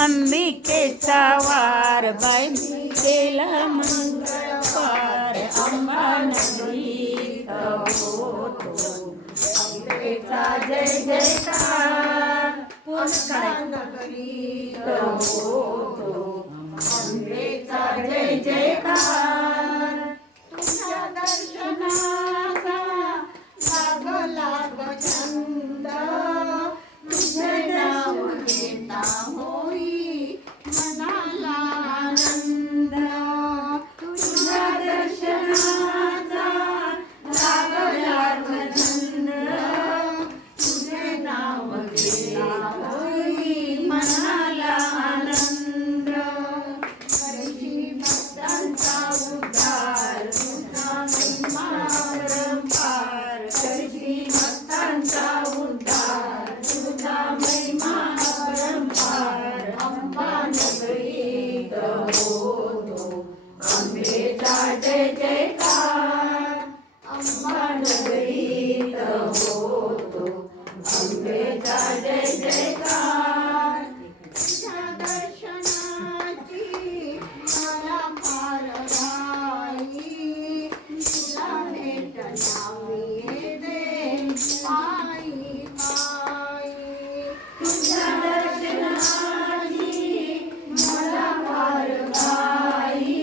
अंबिकेचा वार बाई केला मंगळवार अंबानगरीत होतो अंबेचा जय जयकार पुष्कळनगरीत होतो अंबेचा जय जयकार तुझ्या दर्शनाचा लागला छंद तुझे नाव घेता होई मनाला आनंद तुझ्या दर्शनाचा लागला छंद तुझे नाव घेता होई मनाला आनंद करशी भक्तांचा उद्धार तुझा महिमा परंपार करशी भक्तांचा उद्धार तुझा महिमा परंपार अंबानगरीत होतो अंबेचा जय जयकार अंबानगरीत होतो अंबेचा जय जयकार तुझ्या दर्शनाची मला फार घाई तुला भेट न्यावी दे पायी पायी तुझ्या दर्शनाची मला फार घाई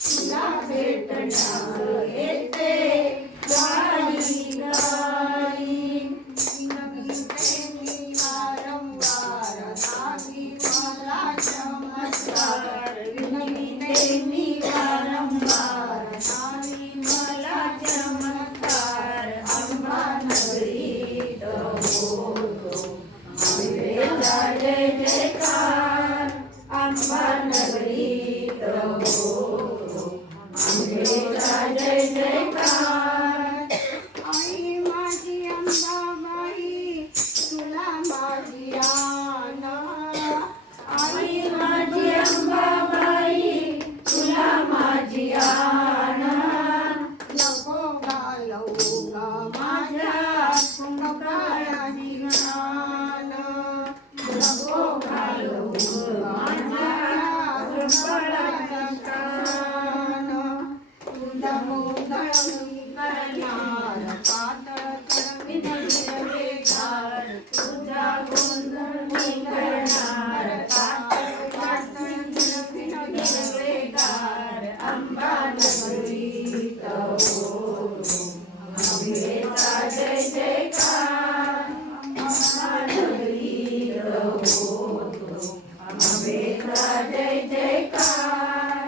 तुला भेट न्यावी येते गाई गाई विनविते वारंवार लागी मला चमत्कार विनविते वारंवार लागी मला चमत्कार अंबानगरीत होतो अंबेचा जय जयकार अंबानगरीत होतो अंबेचा जय जयकार आई माझी अंबाबाई तुला माझी आन आई माझी अंबाबाई तुला माझी आन नको घालवू ग माझ्या कपाळाची घाण नको घालवू ग माझ्या कपाळाची घाण तुझा मोगळ मी करणार पातळ चरबीन हिरवेगार तुझा गोंधळ मी करणार पातळ चरबीन हिरवेगार अंबानगरीत होतो अंबेचा जय जयकार अंबानगरीत होतो अंबेचा जय जयकार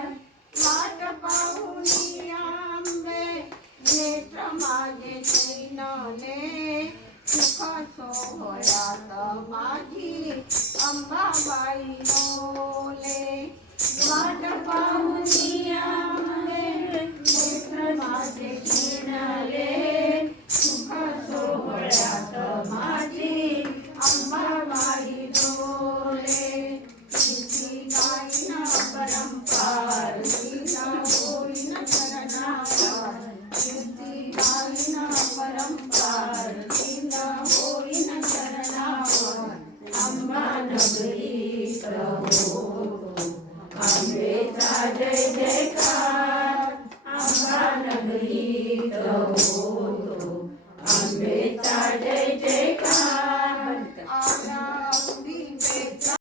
वाट पाहुनी आंबे नेत्र माझे चैनले सुख सोहळ्यात माझी अंबाबाई ओले वाट पाहुनी आंबे नेत्र माझे चैनले सुख सोहळ्यात माझी अंबाबाई डोले तिची गाईन परंपार तिला होईन चरणावर तिची गाईन परंपार तिला होईन चरणावर अंबानगरीत होतो अंबेचा जय जयकार अंबानगरीत होतो अंबेचा जय जयकार